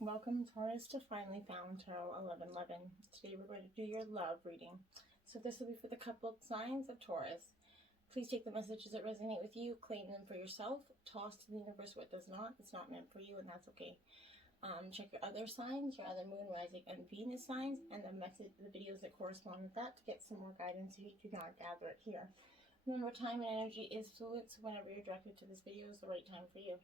Welcome, Taurus, to Finally Found Tarot 1111. Today we're going to do your love reading. So this will be for the coupled signs of Taurus. Please take the messages that resonate with you, claim them for yourself, toss to the universe what does not. It's not meant for you, and that's okay. Check your other signs, your other moon, rising, and Venus signs, and the videos that correspond with that to get some more guidance if you do not gather it here. Remember, time and energy is fluid, so whenever you're directed to this video is the right time for you.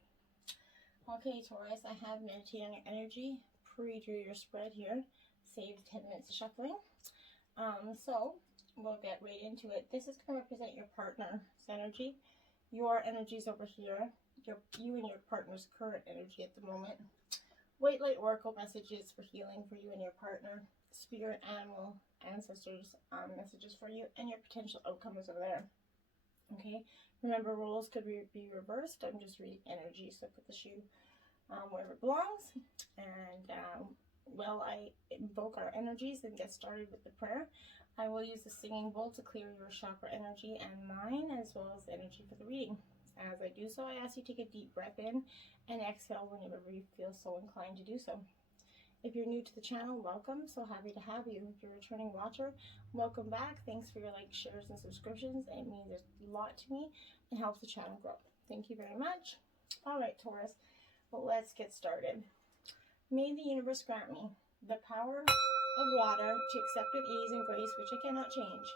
Okay, Taurus, I have meditated on your energy, pre-drew your spread here, saved 10 minutes of shuffling. So we'll get right into it. This is going to represent your partner's energy. Your energy's over here, you and your partner's current energy at the moment. White light oracle messages for healing for you and your partner. Spirit, animal, ancestors messages for you, and your potential outcome is over there. Okay, remember, roles could be reversed. I'm just reading energy, so put the shoe wherever it belongs. And while I invoke our energies and get started with the prayer, I will use the singing bowl to clear your chakra energy and mine, as well as the energy for the reading. As I do so, I ask you to take a deep breath in and exhale whenever you feel so inclined to do so. If you're new to the channel, welcome. So happy to have you. If you're a returning watcher, welcome back. Thanks for your likes, shares, and subscriptions. It means a lot to me and helps the channel grow. Thank you very much. All right, Taurus, well, let's get started. May the universe grant me the power of water to accept with ease and grace, which I cannot change.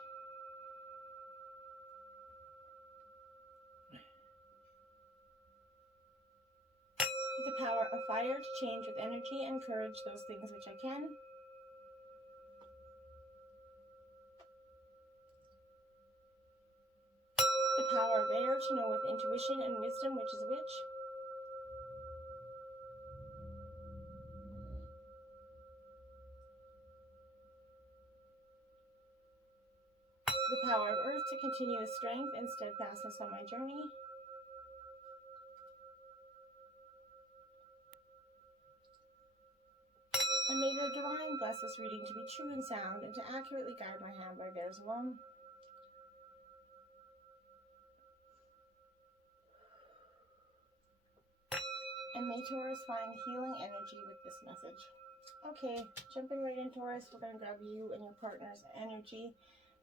The power of fire to change with energy and courage those things which I can. The power of air to know with intuition and wisdom which is which. The power of earth to continue with strength and steadfastness on my journey. And may the divine bless this reading to be true and sound and to accurately guide my hand by theirs alone. And may Taurus find healing energy with this message. Okay, jumping right in, Taurus, we're going to grab you and your partner's energy.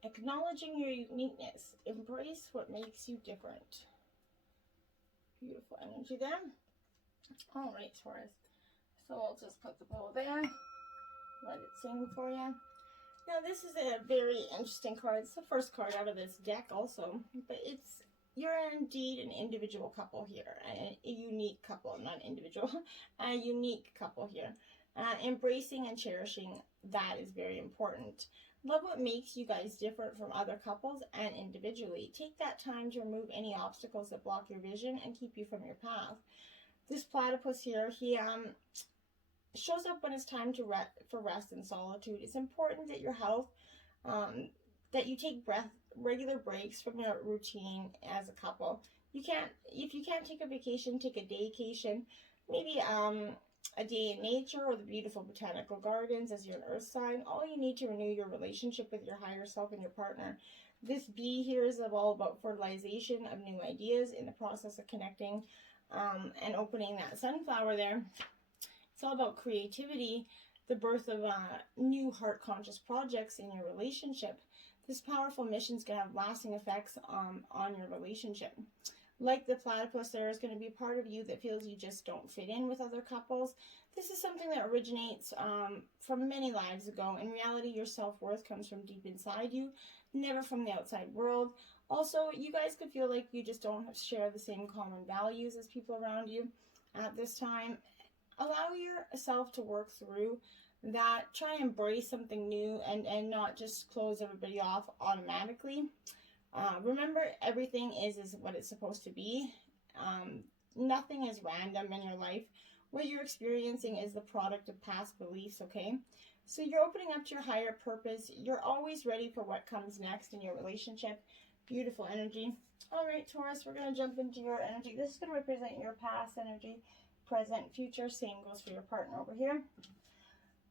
Acknowledging your uniqueness. Embrace what makes you different. Beautiful energy there. All right, Taurus. So I'll just put the bowl there. Let it sing for you. Now this is a very interesting card. It's the first card out of this deck also. But you're indeed an individual couple here. A unique couple, not individual. A unique couple here. Embracing and cherishing, that is very important. Love what makes you guys different from other couples and individually. Take that time to remove any obstacles that block your vision and keep you from your path. This platypus here, he shows up when it's time to for rest and solitude. It's important that your health, that you take regular breaks from your routine as a couple. If you can't take a vacation, take a daycation. Maybe a day in nature or the beautiful botanical gardens as you're an earth sign. All you need to renew your relationship with your higher self and your partner. This bee here is all about fertilization of new ideas in the process of connecting and opening that sunflower there. It's all about creativity, the birth of new heart-conscious projects in your relationship. This powerful mission is going to have lasting effects on your relationship. Like the platypus, there is going to be a part of you that feels you just don't fit in with other couples. This is something that originates from many lives ago. In reality, your self-worth comes from deep inside you, never from the outside world. Also, you guys could feel like you just don't share the same common values as people around you at this time. Allow yourself to work through that. Try and embrace something new and not just close everybody off automatically. Remember, everything is what it's supposed to be. Nothing is random in your life. What you're experiencing is the product of past beliefs, okay? So you're opening up to your higher purpose. You're always ready for what comes next in your relationship. Beautiful energy. All right, Taurus, we're going to jump into your energy. This is going to represent your past energy. Present, future, same goes for your partner over here.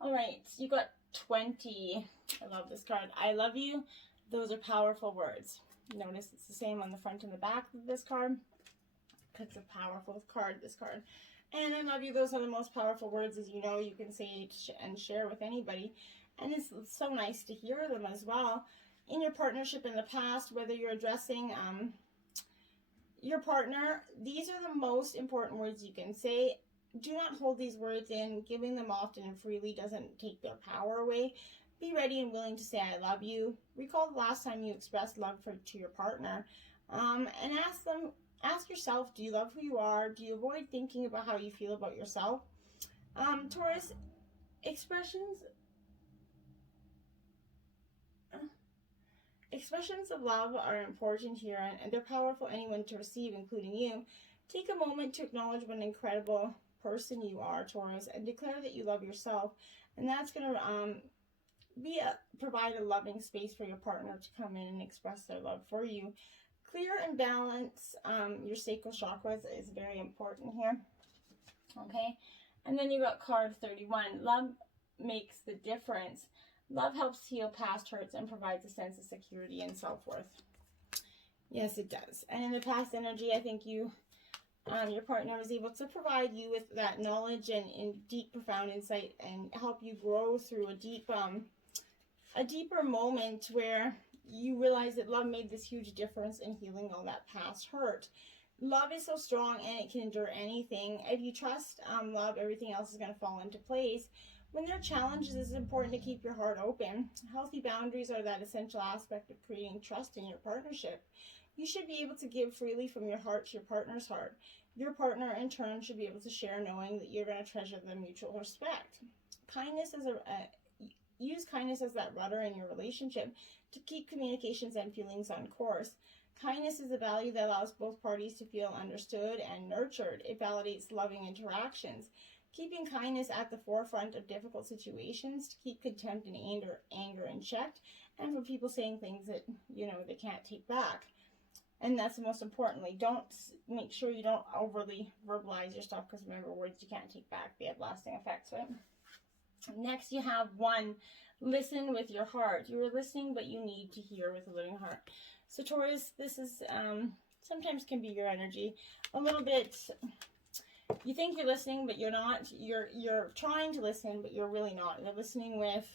All right, you got 20. I love this card. I love you. Those are powerful words. Notice it's the same on the front and the back of this card. It's a powerful card, this card. And I love you. Those are the most powerful words, as you know, you can say and share with anybody. And it's so nice to hear them as well. In your partnership in the past, whether you're addressing your partner, these are the most important words you can say. Do not hold these words in. Giving them often and freely doesn't take their power away. Be ready and willing to say, I love you. Recall the last time you expressed love to your partner. And ask yourself, do you love who you are? Do you avoid thinking about how you feel about yourself? Taurus, expressions of love are important here, and they're powerful for anyone to receive, including you. Take a moment to acknowledge what an incredible person you are, Taurus, and declare that you love yourself. And that's going to provide a loving space for your partner to come in and express their love for you. Clear and balance your sacral chakras is very important here. Okay, and then you got card 31. Love makes the difference. Love helps heal past hurts and provides a sense of security and self-worth. Yes, it does. And in the past energy, I think your partner was able to provide you with that knowledge and deep, profound insight and help you grow through a deeper moment where you realize that love made this huge difference in healing all that past hurt. Love is so strong and it can endure anything. If you trust love, everything else is going to fall into place. When there are challenges, it's important to keep your heart open. Healthy boundaries are that essential aspect of creating trust in your partnership. You should be able to give freely from your heart to your partner's heart. Your partner, in turn, should be able to share knowing that you're going to treasure the mutual respect. Use kindness as that rudder in your relationship to keep communications and feelings on course. Kindness is a value that allows both parties to feel understood and nurtured. It validates loving interactions. Keeping kindness at the forefront of difficult situations to keep contempt and anger in check, and for people saying things that, they can't take back. And that's the most importantly. Make sure you don't overly verbalize your stuff, because remember, words you can't take back. They have lasting effects, right? Next, you have 1. Listen with your heart. You are listening, but you need to hear with a living heart. So Taurus, this is sometimes can be your energy. A little bit, you think you're listening, but you're not. You're trying to listen, but you're really not. You're listening with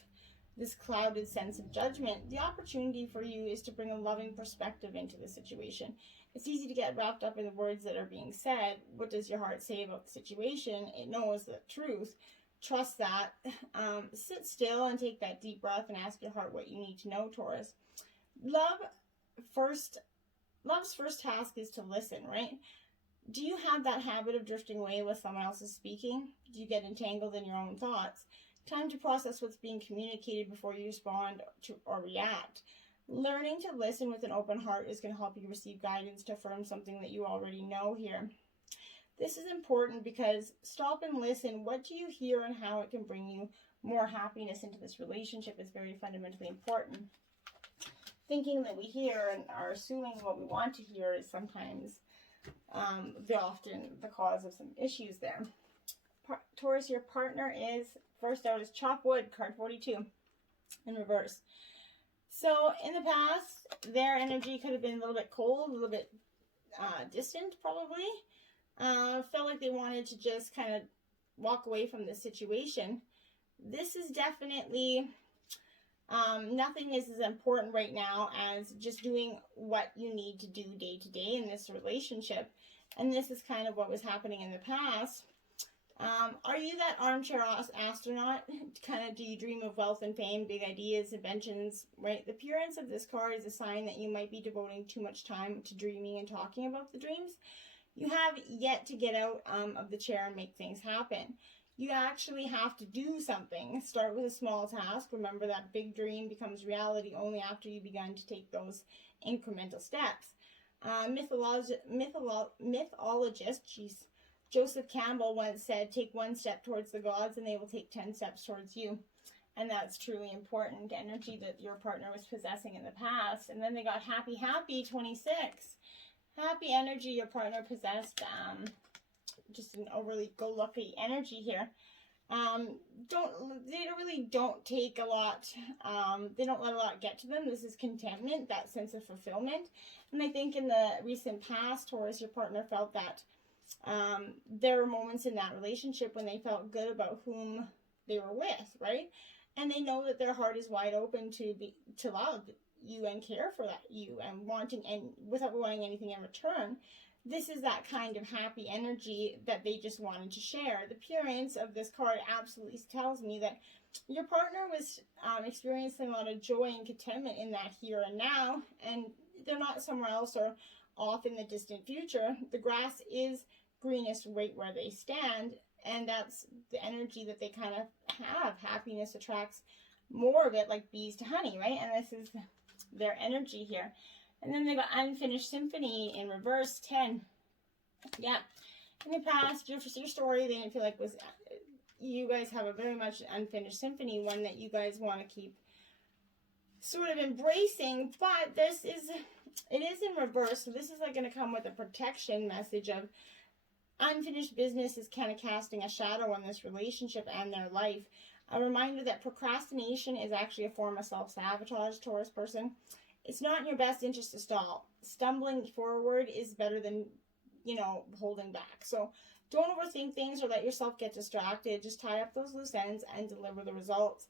this clouded sense of judgment. The opportunity for you is to bring a loving perspective into the situation. It's easy to get wrapped up in the words that are being said. What does your heart say about the situation? It knows the truth. Trust that. Sit still and take that deep breath and ask your heart what you need to know, Taurus. Love's first task is to listen, right? Do you have that habit of drifting away when someone else is speaking? Do you get entangled in your own thoughts? Time to process what's being communicated before you respond to or react. Learning to listen with an open heart is going to help you receive guidance to affirm something that you already know here. This is important because stop and listen. What do you hear and how it can bring you more happiness into this relationship is very fundamentally important. Thinking that we hear and are assuming what we want to hear is sometimes often the cause of some issues there. Taurus, your partner is, first out is Chop Wood, card 42, in reverse. So in the past, their energy could have been a little bit cold, a little bit distant probably. Felt like they wanted to just kind of walk away from the situation. This is definitely, nothing is as important right now as just doing what you need to do day to day in this relationship. And this is kind of what was happening in the past. Are you that armchair astronaut? Kind of, do you dream of wealth and fame, big ideas, inventions, right? The appearance of this card is a sign that you might be devoting too much time to dreaming and talking about the dreams. You have yet to get out of the chair and make things happen. You actually have to do something. Start with a small task. Remember that big dream becomes reality only after you begin to take those incremental steps. Mythologist, Joseph Campbell once said, take one step towards the gods and they will take 10 steps towards you. And that's truly important energy that your partner was possessing in the past. And then they got happy, 26. Happy energy your partner possessed. Just an overly go-lucky energy here. They really don't take a lot. They don't let a lot get to them. This is contentment, that sense of fulfillment. And I think in the recent past, Taurus, your partner felt that There were moments in that relationship when they felt good about whom they were with, right? And they know that their heart is wide open to love you and care for you and wanting, and without wanting anything in return. This is that kind of happy energy that they just wanted to share. The appearance of this card absolutely tells me that your partner was experiencing a lot of joy and contentment in that here and now, and they're not somewhere else or off in the distant future. The grass is greenest right where they stand, and that's the energy that they kind of have. Happiness attracts more of it, like bees to honey, right? And this is their energy here. And then they got Unfinished Symphony in reverse, 10. Yeah. In the past, your story, they didn't feel like was, you guys have a very much unfinished symphony, one that you guys want to keep sort of embracing, but it is in reverse. So this is like going to come with a protection message of unfinished business is kind of casting a shadow on this relationship and their life. A reminder that procrastination is actually a form of self-sabotage, Taurus person. It's not in your best interest to stall. Stumbling forward is better than, holding back. So don't overthink things or let yourself get distracted. Just tie up those loose ends and deliver the results.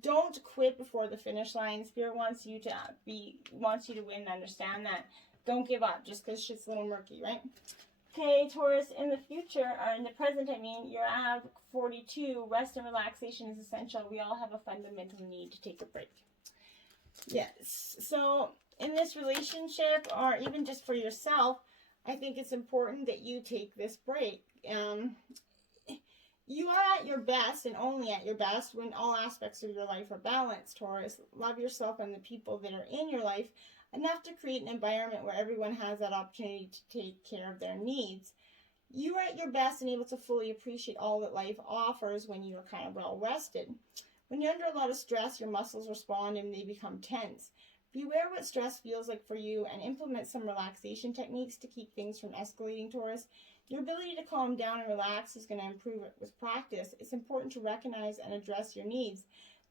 Don't quit before the finish line. Spirit wants you to win. Understand that. Don't give up just because shit's a little murky, right? Okay, Taurus, in the future, or in the present, you're at 42. Rest and relaxation is essential. We all have a fundamental need to take a break. Yes. So in this relationship, or even just for yourself, I think it's important that you take this break. You are at your best and only at your best when all aspects of your life are balanced, Taurus. Love yourself and the people that are in your life enough to create an environment where everyone has that opportunity to take care of their needs. You are at your best and able to fully appreciate all that life offers when you are kind of well rested. When you're under a lot of stress, your muscles respond and they become tense. Beware what stress feels like for you and implement some relaxation techniques to keep things from escalating, Taurus. Your ability to calm down and relax is going to improve it with practice. It's important to recognize and address your needs.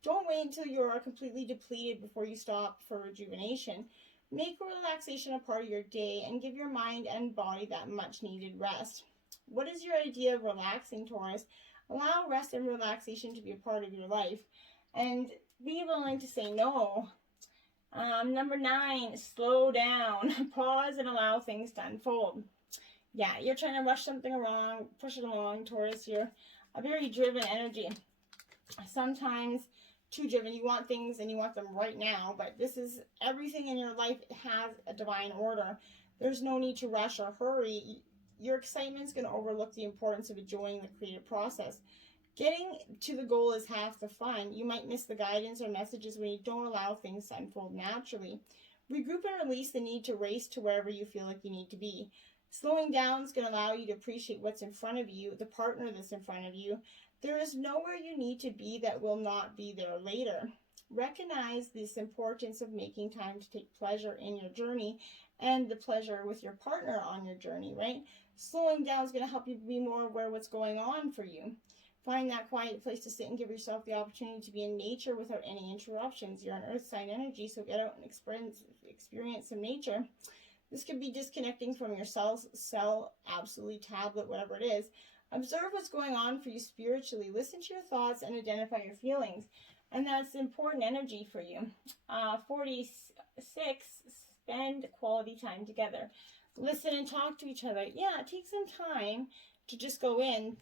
Don't wait until you are completely depleted before you stop for rejuvenation. Make relaxation a part of your day and give your mind and body that much needed rest. What is your idea of relaxing, Taurus? Allow rest and relaxation to be a part of your life and be willing to say no. Number 9, slow down. Pause and allow things to unfold. Yeah, you're trying to rush something along, push it along, Taurus. You're a very driven energy. Sometimes too driven. You want things and you want them right now, but this is everything in your life has a divine order. There's no need to rush or hurry. Your excitement is going to overlook the importance of enjoying the creative process. Getting to the goal is half the fun. You might miss the guidance or messages when you don't allow things to unfold naturally. Regroup and release the need to race to wherever you feel like you need to be. Slowing down is going to allow you to appreciate what's in front of you, the partner that's in front of you. There is nowhere you need to be that will not be there later. Recognize this importance of making time to take pleasure in your journey and the pleasure with your partner on your journey, right? Slowing down is going to help you be more aware of what's going on for you. Find that quiet place to sit and give yourself the opportunity to be in nature without any interruptions. You're an earth sign energy, so get out and experience some nature. This could be disconnecting from your cell, absolutely tablet, whatever it is. Observe what's going on for you spiritually. Listen to your thoughts and identify your feelings. And that's important energy for you. 46, spend quality time together. Listen and talk to each other. Yeah, take some time to just go in,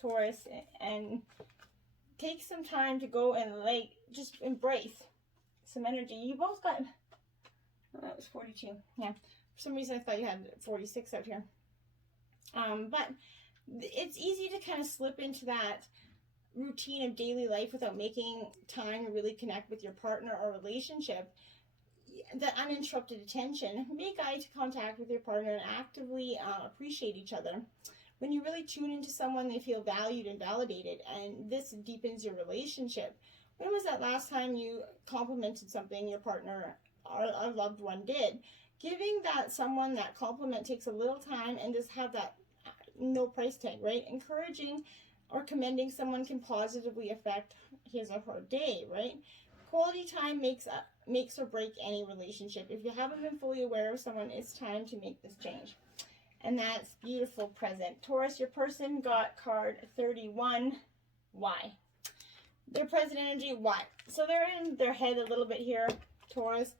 Taurus, and take some time to go and just embrace some energy. You both got, that was 42. Yeah, for some reason I thought you had 46 out here. But it's easy to kind of slip into that routine of daily life without making time to really connect with your partner or relationship. The uninterrupted attention. Make eye contact with your partner and actively appreciate each other. When you really tune into someone, they feel valued and validated, and this deepens your relationship. When was that last time you complimented something your partner or a loved one did? Giving that someone that compliment takes a little time and just have that no price tag, right? Encouraging or commending someone can positively affect his or her day, right? Quality time makes or break any relationship. If you haven't been fully aware of someone, it's time to make this change. And that's beautiful present. Taurus, your person got card 31. Why? Their present energy, why? So they're in their head a little bit here, Taurus.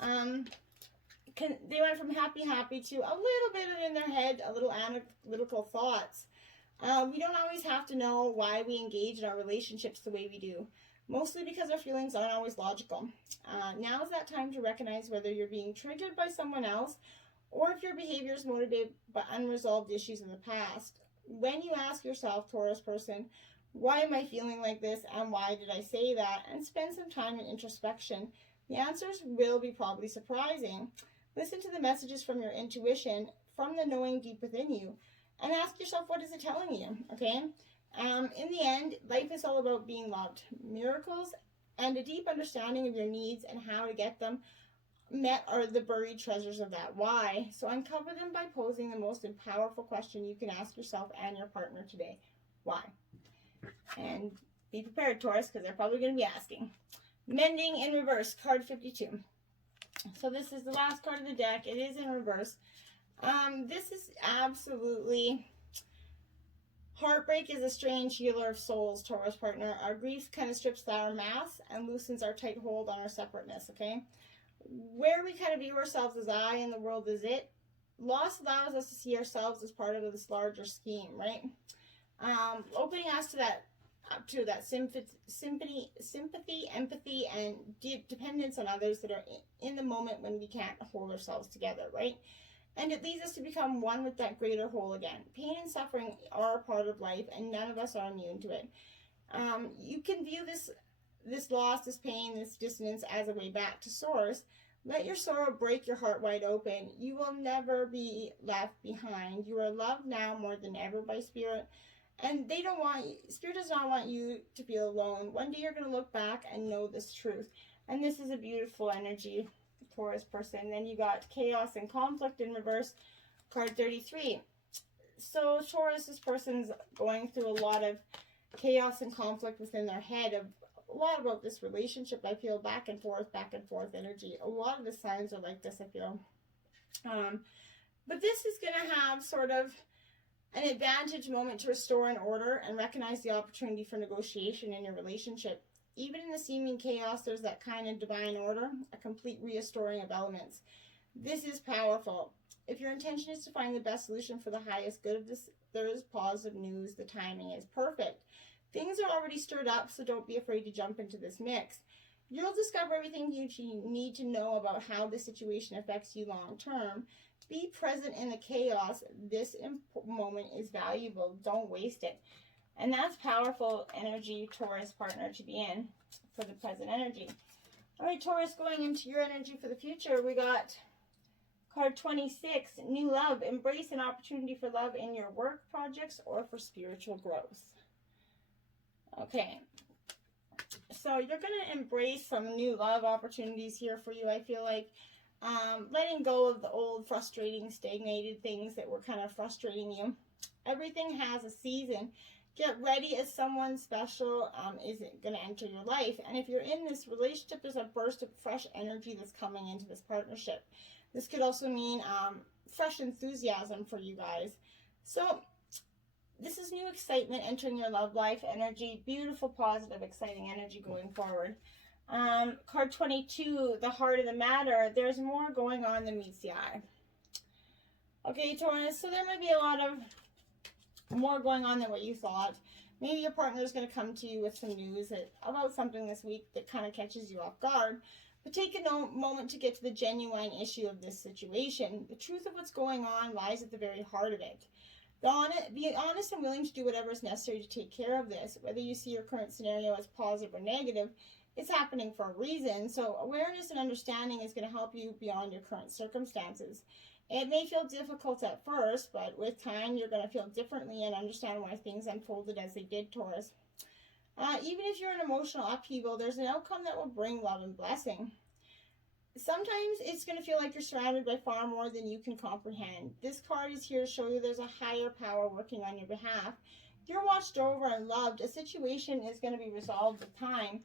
They went from happy to a little bit in their head, a little analytical thoughts. We don't always have to know why we engage in our relationships the way we do. Mostly because our feelings aren't always logical. Now is that time to recognize whether you're being triggered by someone else or if your behavior is motivated by unresolved issues in the past. When you ask yourself, Taurus person, why am I feeling like this and why did I say that, and spend some time in introspection, the answers will be probably surprising. Listen to the messages from your intuition, from the knowing deep within you, and ask yourself, what is it telling you, okay? In the end, life is all about being loved. Miracles and a deep understanding of your needs and how to get them met are the buried treasures of that why. So uncover them by posing the most powerful question you can ask yourself and your partner today. Why? And be prepared, Taurus, because they're probably going to be asking. Mending in reverse, card 52. So this is the last card of the deck. It is in reverse. This is absolutely... Heartbreak is a strange healer of souls, Taurus partner. Our grief kind of strips our mask and loosens our tight hold on our separateness, okay? Where we kind of view ourselves as I and the world as it, loss allows us to see ourselves as part of this larger scheme, right? Opening us to that sympathy, empathy, and deep dependence on others that are in the moment when we can't hold ourselves together, right? And it leads us to become one with that greater whole again. Pain and suffering are a part of life, and none of us are immune to it. You can view this loss, this pain, this dissonance as a way back to source. Let your sorrow break your heart wide open. You will never be left behind. You are loved now more than ever by Spirit. And Spirit does not want you to feel alone. One day you're going to look back and know this truth. And this is a beautiful energy, Taurus person. Then you got chaos and conflict in reverse, card 33. So Taurus, this person's going through a lot of chaos and conflict within their head of a lot about this relationship. I feel back and forth energy. A lot of the signs are like this, I feel. But this is going to have sort of an advantage moment to restore an order and recognize the opportunity for negotiation in your relationship. Even in the seeming chaos, there's that kind of divine order, a complete restoring of elements. This is powerful. If your intention is to find the best solution for the highest good of this, there is positive news. The timing is perfect. Things are already stirred up, so don't be afraid to jump into this mix. You'll discover everything you need to know about how the situation affects you long term. Be present in the chaos. This moment is valuable. Don't waste it. And that's powerful energy, Taurus partner, to be in for the present energy. All right, Taurus, going into your energy for the future, we got card 26, new love. Embrace an opportunity for love in your work projects or for spiritual growth. Okay. So you're going to embrace some new love opportunities here for you, I feel like. Letting go of the old, frustrating, stagnated things that were kind of frustrating you. Everything has a season. Get ready as someone special is going to enter your life. And if you're in this relationship, there's a burst of fresh energy that's coming into this partnership. This could also mean fresh enthusiasm for you guys. So this is new excitement entering your love life energy. Beautiful, positive, exciting energy going forward. Card 22, the heart of the matter. There's more going on than meets the eye. Okay, Taurus, so there might be a lot of more going on than what you thought. Maybe your partner is going to come to you with some news about something this week that kind of catches you off guard. But take a moment to get to the genuine issue of this situation. The truth of what's going on lies at the very heart of it. Be honest and willing to do whatever is necessary to take care of this. Whether you see your current scenario as positive or negative, it's happening for a reason. So awareness and understanding is going to help you beyond your current circumstances. It may feel difficult at first, but with time, you're going to feel differently and understand why things unfolded as they did, Taurus. Even if you're in emotional upheaval, there's an outcome that will bring love and blessing. Sometimes it's going to feel like you're surrounded by far more than you can comprehend. This card is here to show you there's a higher power working on your behalf. You're watched over and loved. A situation is going to be resolved with time.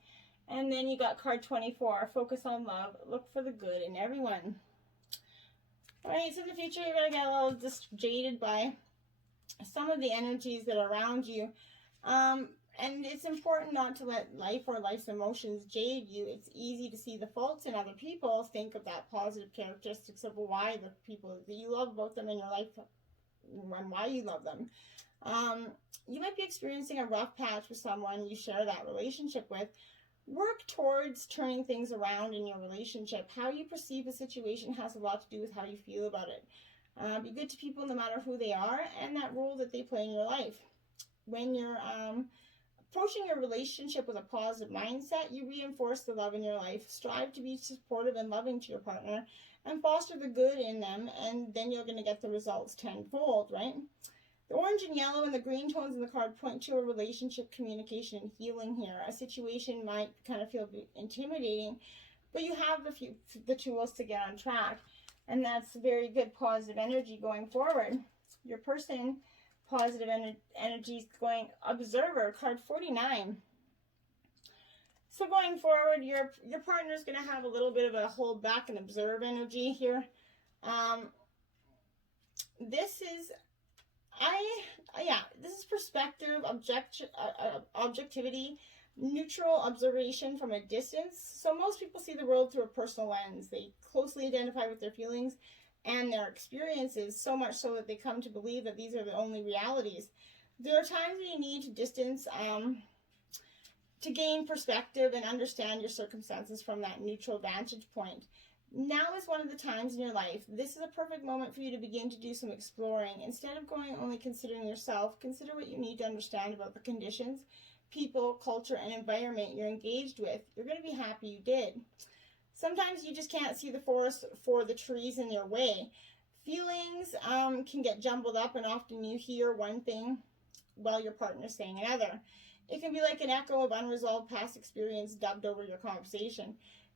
And then you got card 24, focus on love, look for the good in everyone. All right, so in the future, you're going to get a little just jaded by some of the energies that are around you. And it's important not to let life or life's emotions jade you. It's easy to see the faults in other people. Think of that positive characteristics of why the people that you love about them in your life and why you love them. You might be experiencing a rough patch with someone you share that relationship with. Work towards turning things around in your relationship. How you perceive a situation has a lot to do with how you feel about it. Be good to people no matter who they are and that role that they play in your life. When you're approaching your relationship with a positive mindset, you reinforce the love in your life. Strive to be supportive and loving to your partner and foster the good in them, and then you're going to get the results tenfold, right? The orange and yellow and the green tones in the card point to a relationship, communication, and healing here. A situation might kind of feel intimidating, but you have the tools to get on track, and that's very good positive energy going forward. Your person, positive energy is going observer, card 49. So going forward, your partner is going to have a little bit of a hold back and observe energy here. This is this is perspective, objectivity, neutral observation from a distance. So most people see the world through a personal lens. They closely identify with their feelings and their experiences, so much so that they come to believe that these are the only realities. There are times when you need to distance to gain perspective and understand your circumstances from that neutral vantage point. Now is one of the times in your life. This is a perfect moment for you to begin to do some exploring. Instead of going only considering yourself, consider what you need to understand about the conditions, people, culture, and environment you're engaged with. You're going to be happy you did. Sometimes you just can't see the forest for the trees in your way. Feelings can get jumbled up, and often you hear one thing while your partner's saying another. It can be like an echo of unresolved past experience dubbed over your conversation.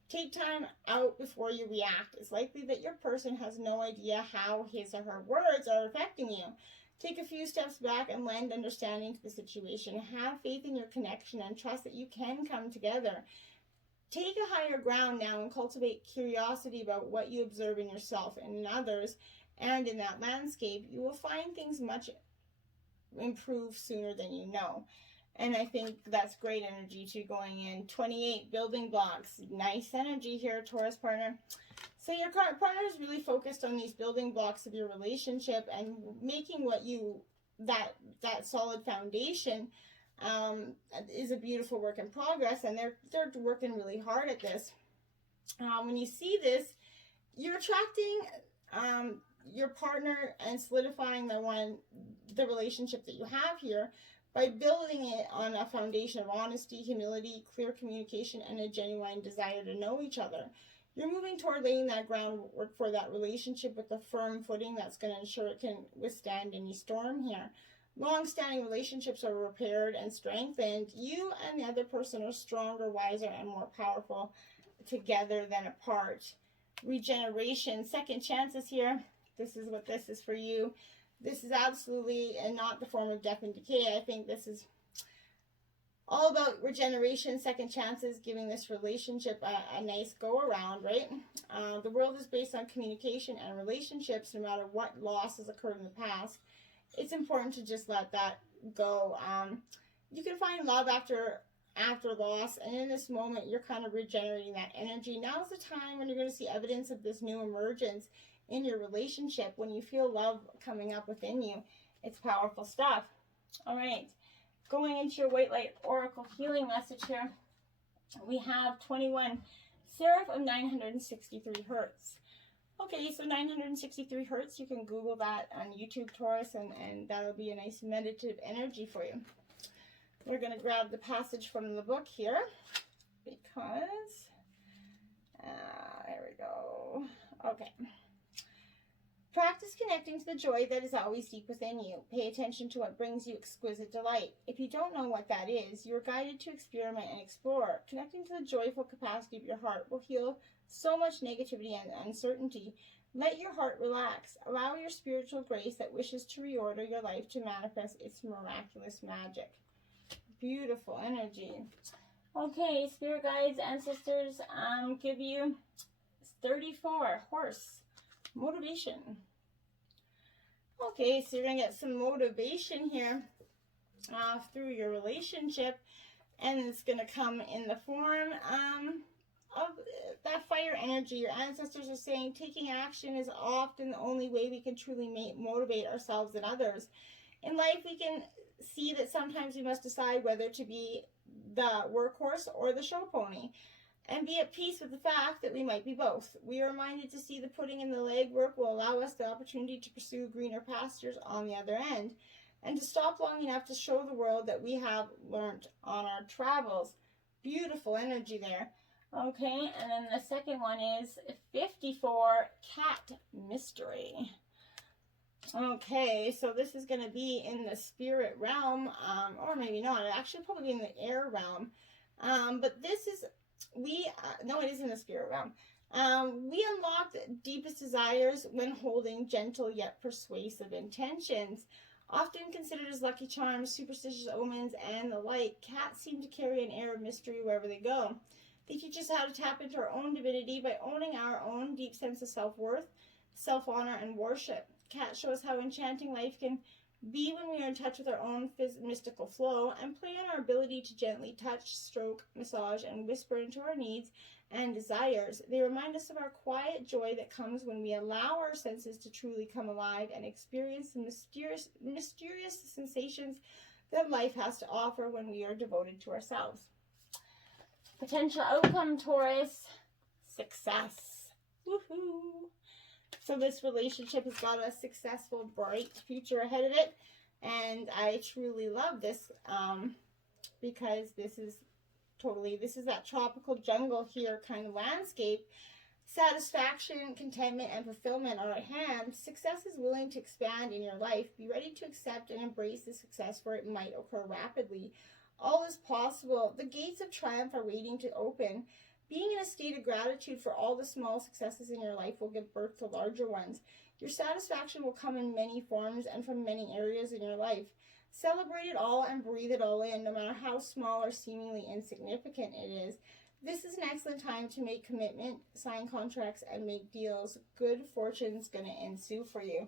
Take time out before you react. It's likely that your person has no idea how his or her words are affecting you. Take a few steps back and lend understanding to the situation. Have faith in your connection and trust that you can come together. Take a higher ground now and cultivate curiosity about what you observe in yourself and in others and in that landscape. You will find things much improve sooner than you know. And I think that's great energy too going in. 28 building blocks. Nice energy here, Taurus partner. So your partner is really focused on these building blocks of your relationship and making what you, that solid foundation is a beautiful work in progress. And they're working really hard at this. When you see this, you're attracting your partner and solidifying the relationship that you have here by building it on a foundation of honesty, humility, clear communication, and a genuine desire to know each other. You're moving toward laying that groundwork for that relationship with a firm footing that's going to ensure it can withstand any storm here. Long-standing relationships are repaired and strengthened. You and the other person are stronger, wiser, and more powerful together than apart. Regeneration, second chances here. This is what this is for you. This is absolutely not the form of death and decay. I think this is all about regeneration, second chances, giving this relationship a nice go-around, right? The world is based on communication and relationships, no matter what loss has occurred in the past. It's important to just let that go. You can find love after loss, and in this moment, you're kind of regenerating that energy. Now's the time when you're going to see evidence of this new emergence in your relationship. When you feel love coming up within you, it's powerful stuff. All right, going into your White Light Oracle healing message here, we have 21, Seraph of 963 Hertz. Okay, so 963 Hertz, you can Google that on YouTube, Taurus, and that'll be a nice meditative energy for you. We're going to grab the passage from the book here, because, there we go. Okay. Practice connecting to the joy that is always deep within you. Pay attention to what brings you exquisite delight. If you don't know what that is, you are guided to experiment and explore. Connecting to the joyful capacity of your heart will heal so much negativity and uncertainty. Let your heart relax. Allow your spiritual grace that wishes to reorder your life to manifest its miraculous magic. Beautiful energy. Okay, spirit guides, ancestors, give you 34, horse. Motivation. Okay, so you're going to get some motivation here through your relationship, and it's going to come in the form of that fire energy. Your ancestors are saying taking action is often the only way we can truly motivate ourselves and others. In life, we can see that sometimes we must decide whether to be the workhorse or the show pony, and be at peace with the fact that we might be both. We are reminded to see the putting in the legwork will allow us the opportunity to pursue greener pastures on the other end, and to stop long enough to show the world that we have learned on our travels. Beautiful energy there. Okay, and then the second one is 54, Cat Mystery. Okay, so this is going to be in the spirit realm, or maybe not. It actually probably in the air realm. But this is, no, it is in the spirit realm. We unlock the deepest desires when holding gentle yet persuasive intentions. Often considered as lucky charms, superstitious omens, and the like, cats seem to carry an air of mystery wherever they go. They teach us how to tap into our own divinity by owning our own deep sense of self-worth, self-honor, and worship. Cats show us how enchanting life can be when we are in touch with our own mystical flow, and play on our ability to gently touch, stroke, massage, and whisper into our needs and desires. They remind us of our quiet joy that comes when we allow our senses to truly come alive and experience the mysterious sensations that life has to offer when we are devoted to ourselves. Potential outcome, Taurus, success. Woohoo! So this relationship has got a successful, bright future ahead of it. And I truly love this because this is that tropical jungle here kind of landscape. Satisfaction, contentment, and fulfillment are at hand. Success is willing to expand in your life. Be ready to accept and embrace the success, for it might occur rapidly. All is possible. The gates of triumph are waiting to open. Being in a state of gratitude for all the small successes in your life will give birth to larger ones. Your satisfaction will come in many forms and from many areas in your life. Celebrate it all and breathe it all in, no matter how small or seemingly insignificant it is. This is an excellent time to make commitment, sign contracts, and make deals. Good fortune's going to ensue for you.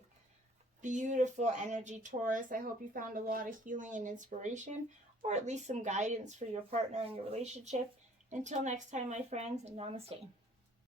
Beautiful energy, Taurus. I hope you found a lot of healing and inspiration, or at least some guidance for your partner and your relationship. Until next time, my friends, namaste.